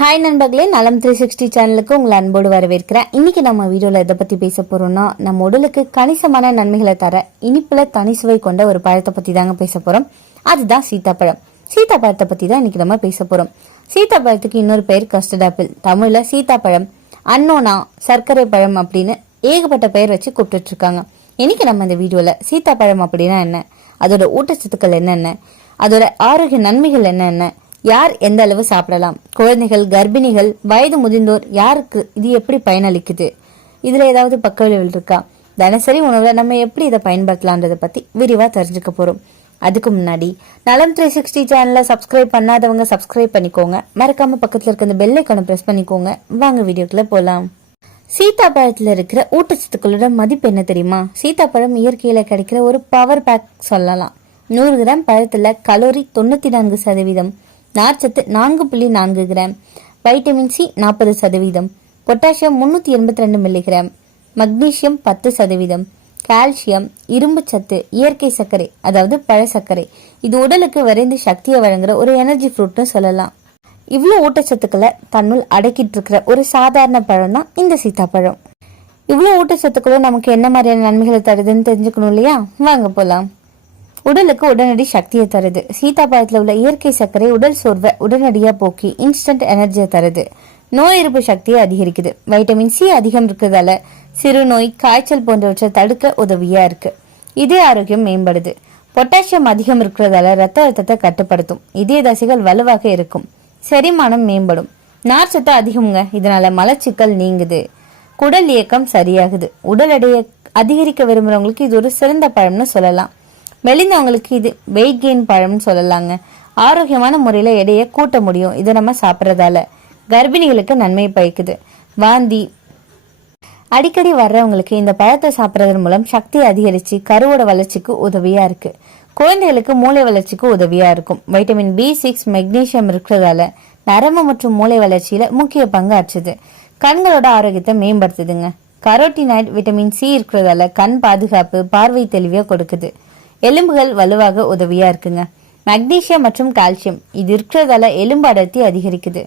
Hi நண்பர்களே, நலம் 360 சேனலுக்கு உங்களை அன்போடு வரவேற்கிறேன். இன்னைக்கு நம்ம வீடியோல எதை பத்தி பேச போறோம்னா, நம்ம உடலுக்கு கணிசமான நன்மைகளை தர இனிப்புல தனிசுவை கொண்ட ஒரு பழத்தை பத்தி தாங்க பேச போறோம். அதுதான் சீத்தாப்பழம். சீத்தாப்பழத்தை பத்தி தான் இன்னைக்கு நம்ம பேச போறோம். சீத்தாப்பழத்துக்கு இன்னொரு பெயர் கஸ்டர்ட் ஆப்பிள், தமிழ்ல சீத்தாப்பழம், அன்னோனா, சர்க்கரை பழம் அப்படின்னு ஏகப்பட்ட பெயர் வச்சு கூப்பிட்டு இருக்காங்க. இன்னைக்கு நம்ம இந்த வீடியோல சீத்தாப்பழம் அப்படின்னா என்ன, அதோட ஊட்டச்சத்துக்கள் என்னென்ன, அதோட ஆரோக்கிய நன்மைகள் என்னென்ன, யார் எந்த அளவு சாப்பிடலாம், குழந்தைகள், கர்ப்பிணிகள், வயது முதிர்ந்தோர் யாருக்கு இது எப்படி பயனளிக்குது, இதுல ஏதாவது பக்க விளைவுகள் இருக்கா, தினசரி உணவுல நம்ம எப்படி இதை பயன்படுத்தலான்றத பத்தி விரிவா தெரிஞ்சுக்க போறோம். அதுக்கு முன்னாடி நலம் 360 சேனலை சப்ஸ்கிரைப் பண்ணாதவங்க சப்ஸ்கிரைப் பண்ணிக்கோங்க. மறக்காம பக்கத்துல இருக்க இந்த பெல் ஐகானை பிரஸ் பண்ணிக்கோங்க. வாங்க வீடியோக்குள்ள போலாம். சீத்தாப்பழத்துல இருக்கிற ஊட்டச்சத்துக்களோட மதிப்பு என்ன தெரியுமா? சீத்தாப்பழம் இயற்கையில கிடைக்கிற ஒரு பவர் பேக் சொல்லலாம். 100 கிராம் பழத்துல கலோரி 94%, நார்ச்சத்து 4.4 gram, vitamin C 40%, potassium 382 milligram, magnesium 10%, calcium, இரும்பு சத்து, இயற்கை சர்க்கரை அதாவது பழ சர்க்கரை. இது உடலுக்கு விரைந்து சக்தியை வழங்குற ஒரு எனர்ஜி ஃப்ரூட்னு சொல்லலாம். இவ்வளவு ஊட்டச்சத்துக்களை தன்னுள் அடக்கிட்டு இருக்கிற ஒரு சாதாரண பழம் தான் இந்த சீத்தாப்பழம். இவ்வளவு ஊட்டச்சத்துக்களும் நமக்கு என்ன மாதிரியான நன்மைகளை தருதுன்னு தெரிஞ்சுக்கணும் இல்லையா? வாங்க போலாம். உடலுக்கு உடனடி சக்தியை தருது. சீத்தாப்பழத்துல உள்ள இயற்கை சர்க்கரை உடல் சோர்வை உடனடியா போக்கி இன்ஸ்டன்ட் எனர்ஜியை தருது. நோய் எதிர்ப்பு சக்தியை அதிகரிக்குது. வைட்டமின் சி அதிகம் இருக்கிறதால சிறுநோய், காய்ச்சல் போன்றவற்றை தடுக்க உதவியா இருக்கு. இதய ஆரோக்கியம் மேம்படுது. பொட்டாசியம் அதிகம் இருக்கிறதால ரத்த அழுத்தத்தை கட்டுப்படுத்தும். இதய தசைகள் வலுவாக இருக்கும். செரிமானம் மேம்படும். நார்ச்சத்து அதிகம்ங்க, இதனால மலச்சிக்கல் நீங்குது. குடல் இயக்கம் சரியாகுது. உடல் எடையை அதிகரிக்க விரும்புறவங்களுக்கு இது ஒரு சிறந்த பழம்னு சொல்லலாம். மெலிந்தவங்களுக்கு இது வெயிட் கெயின் பழம்னு சொல்லலாங்க. ஆரோக்கியமான முறையில எடையை கூட்ட முடியும் இதை நம்ம சாப்பிட்றதால. கர்ப்பிணிகளுக்கு நன்மை பயக்குது. வாந்தி அடிக்கடி வர்றவங்களுக்கு இந்த பழத்தை சாப்பிட்றதன் மூலம் சக்தி அதிகரிச்சு கருவோட வளர்ச்சிக்கு உதவியா இருக்கு. குழந்தைகளுக்கு மூளை வளர்ச்சிக்கு உதவியா இருக்கும். வைட்டமின் B6, மெக்னீசியம் இருக்கிறதால நரம்பு மற்றும் மூளை வளர்ச்சியில முக்கிய பங்கு ஆற்றுது. கண்களோட ஆரோக்கியத்தை மேம்படுத்துதுங்க. கரோட்டினாய்டு, விட்டமின் சி இருக்கிறதால கண் பாதுகாப்பு, பார்வை தெளிவியா கொடுக்குது. எலும்புகள் வலுவாக உதவியா இருக்குங்க. மக்னீசியம் மற்றும் கால்சியம் இது இருக்கிறதால எலும்பு அடர்த்தி அதிகரிக்குது.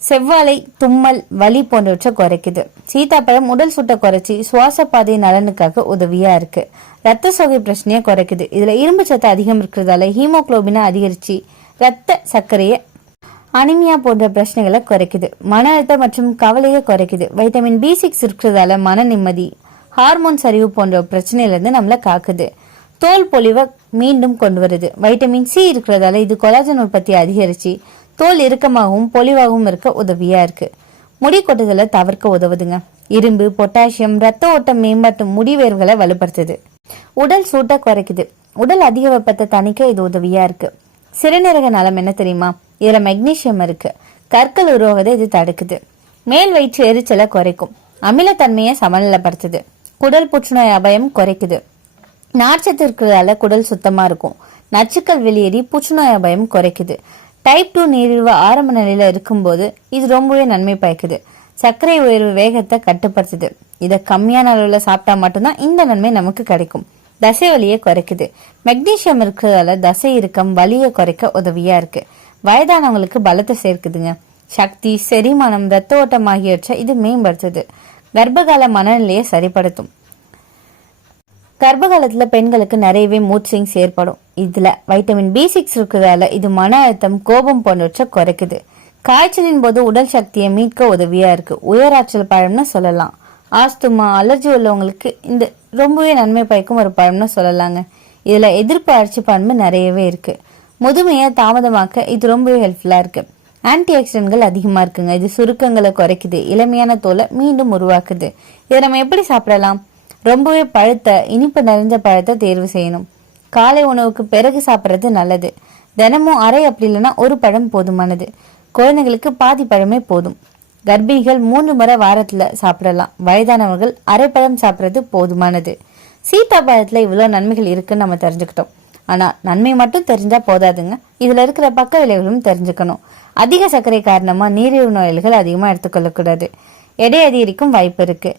செவ்வாழை, தும்மல், வலி போன்றவற்றை குறைக்குது. சீத்தாப்பழம் உடல் சுட்ட குறைச்சி சுவாச பாதை நலனுக்காக உதவியா இருக்கு. ரத்த சோகை பிரச்சனையை குறைக்குது. இதுல இரும்பு சத்து அதிகம் இருக்கிறதால ஹீமோகுளோபினை அதிகரிச்சு ரத்த சர்க்கரையை, அனிமியா போன்ற பிரச்சனைகளை குறைக்குது. மன அழுத்தம் மற்றும் கவலையை குறைக்குது. வைட்டமின் B6 இருக்கிறதால மன நிம்மதி, ஹார்மோன் சரிவு போன்ற பிரச்சனையில இருந்து நம்மள காக்குது. தோல் பொலிவை மீண்டும் கொண்டு வருது. வைட்டமின் சி இருக்கிறதால இது கொலாஜன் உற்பத்தி அதிகரிச்சு தோல் இறுக்கமாகவும் பொலிவாகவும் இருக்க உதவியா இருக்கு. முடி கொட்டுதலை தவிர்க்க உதவுதுங்க. இரும்பு, பொட்டாசியம் ரத்த ஓட்டம் மேம்பட்டு முடிவேர்களை வலுப்படுத்துது. உடல் சூட்டை குறைக்குது. உடல் அதிக வெப்பத்தை தணிக்க இது உதவியா இருக்கு. சிறுநீரக நலம் என்ன தெரியுமா? இதுல மெக்னீசியம் இருக்கு. கற்கள் உருவாவதை இது தடுக்குது. மேல் வயிற்று எரிச்சலை குறைக்கும். அமிலத்தன்மையை சமநிலைப்படுத்துது. குடல் புற்றுநோய் அபாயம் குறைக்குது. நார்ச்சத்து இருக்கிறதால குடல் சுத்தமா இருக்கும். நச்சுக்கள் வெளியேறி புற்றுநோய் அபாயம் குறைக்குது. டைப் 2 நீரிழிவு ஆரம்ப நிலையில இருக்கும்போது இது ரொம்பவே நன்மை பயக்குது. சர்க்கரை உயர்வு வேகத்தை கட்டுப்படுத்துது. இதை கம்மியான அளவுல சாப்பிட்டா மட்டும்தான் இந்த நன்மை நமக்கு கிடைக்கும். தசை வலியை குறைக்குது. மெக்னீசியம் இருக்கிறதால தசை இறுக்கம், வலியை குறைக்க உதவியா இருக்கு. வயதானவங்களுக்கு பலத்தை சேர்க்குதுங்க. சக்தி, செரிமானம், ரத்த ஓட்டம் ஆகியவற்றை இது மேம்படுத்துது. கர்ப்பகால மனநிலையை சரிப்படுத்தும். கர்ப்பகாலத்துல பெண்களுக்கு நிறையவே மூட் ஸ்விங்ஸ் ஏற்படும். இதுல வைட்டமின் B6 இருக்கிறதால இது மன அழுத்தம், கோபம் போன்றவற்றை குறைக்குது. காய்ச்சலின் போது உடல் சக்தியை மீட்க உதவியா இருக்கு. உயராற்றல் பழம்னு சொல்லலாம். ஆஸ்துமா, அலர்ஜி உள்ளவங்களுக்கு இந்த ரொம்பவே நன்மை பயக்கும் ஒரு பழம்னு சொல்லலாங்க. இதுல எதிர்ப்பு அழற்சி பண்பு நிறையவே இருக்கு. முதுமையை தாமதமாக்க இது ரொம்பவே ஹெல்ப்ஃபுல்லா இருக்கு. ஆன்டி ஆக்சிடென்ட்கள் அதிகமா இருக்குங்க. இது சுருக்கங்களை குறைக்குது. இளமையான தோலை மீண்டும் உருவாக்குது. இதை நம்ம எப்படி சாப்பிடலாம்? ரொம்பவே பழுத்த, இனிப்பு நிறைஞ்ச பழத்தை தேர்வு செய்யணும். காலை உணவுக்கு பிறகு சாப்பிட்றது நல்லது. தினமும் அரை, அப்படி இல்லைன்னா ஒரு பழம் போதுமானது. குழந்தைகளுக்கு பாதி பழமே போதும். கர்ப்பிணிகள் 3 முறை வாரத்துல சாப்பிடலாம். வயதானவர்கள் அரை பழம் சாப்பிட்றது போதுமானது. சீத்தாப்பழத்துல இவ்வளவு நன்மைகள் இருக்குன்னு நம்ம தெரிஞ்சுக்கிட்டோம். ஆனா நன்மை மட்டும் தெரிஞ்சா போதாதுங்க. இதுல இருக்கிற பக்க விளைவுகளும் தெரிஞ்சுக்கணும். அதிக சர்க்கரை காரணமா நீரிழிவு நோய்கள் அதிகமா எடுத்துக்கொள்ளக்கூடாது. எடை அதிகரிக்கும் வாய்ப்பு இருக்கு.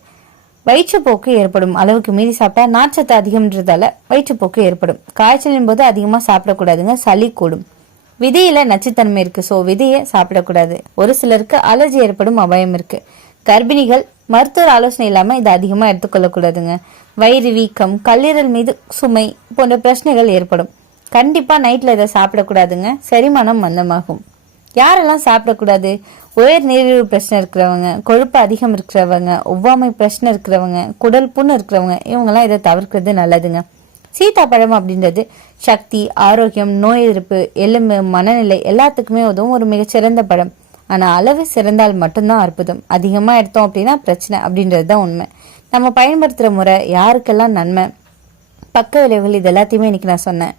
வயிற்றுப்போக்கு ஏற்படும். அளவுக்கு மீறி சாப்பிட்டா நார்ச்சத்து அதிகம்ன்றதால வயிற்றுப்போக்கு ஏற்படும். காய்ச்சலின் போது அதிகமா சாப்பிடக்கூடாதுங்க. சளி கூடும். விதையில நச்சுத்தன்மை இருக்கு, ஸோ விதையை சாப்பிடக்கூடாது. ஒரு சிலருக்கு அலர்ஜி ஏற்படும் அபாயம் இருக்கு. கர்ப்பிணிகள் மருத்துவர் ஆலோசனை இல்லாம இதை அதிகமா எடுத்துக்கொள்ளக்கூடாதுங்க. வயிறு வீக்கம், கல்லீரல் மீது சுமை போன்ற பிரச்சனைகள் ஏற்படும். கண்டிப்பா நைட்ல இதை சாப்பிடக்கூடாதுங்க. செரிமானம் மந்தமாகும். யாரெல்லாம் சாப்பிடக்கூடாது? உயர் நீரிழிவு பிரச்சனை இருக்கிறவங்க, கொழுப்பு அதிகம் இருக்கிறவங்க, ஒவ்வாமை பிரச்சனை இருக்கிறவங்க, குடல் புண்ணு இருக்கிறவங்க, இவங்கெல்லாம் இதை தவிர்க்கிறது நல்லதுங்க. சீதாப்பழம் அப்படின்றது சக்தி, ஆரோக்கியம், நோய் எதிர்ப்பு, எலும்பு, மனநிலை எல்லாத்துக்குமே உதவும் ஒரு மிகச்சிறந்த பழம். ஆனா அளவு சிறந்தால் மட்டும்தான் அற்புதம். அதிகமா எடுத்தோம் அப்படின்னா பிரச்சனை அப்படின்றது தான் உண்மை. நம்ம பயன்படுத்துற முறை, யாருக்கெல்லாம் நன்மை, பக்க விளைவுகள், இது எல்லாத்தையுமே இன்னைக்கு நான் சொன்னேன்.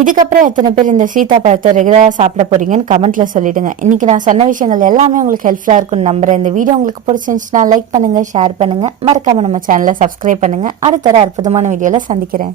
இதுக்கப்புறம் எத்தனை பேர் இந்த சீதாப்பழத்தை ரெகுலராக சாப்பிட போறீங்கன்னு கமெண்ட்ல சொல்லிடுங்க. இன்னைக்கு நான் சொன்ன விஷயங்கள் எல்லாமே உங்களுக்கு ஹெல்ப்ஃபுல்லா இருக்கும்னு நம்புறேன். இந்த வீடியோ உங்களுக்கு பிடிச்சிருந்துச்சுன்னா லைக் பண்ணுங்க, ஷேர் பண்ணுங்க, மறக்காம நம்ம சேனலை சப்ஸ்கிரைப் பண்ணுங்க. அடுத்த ஒரு அற்புதமான வீடியோல சந்திக்கிறேன்.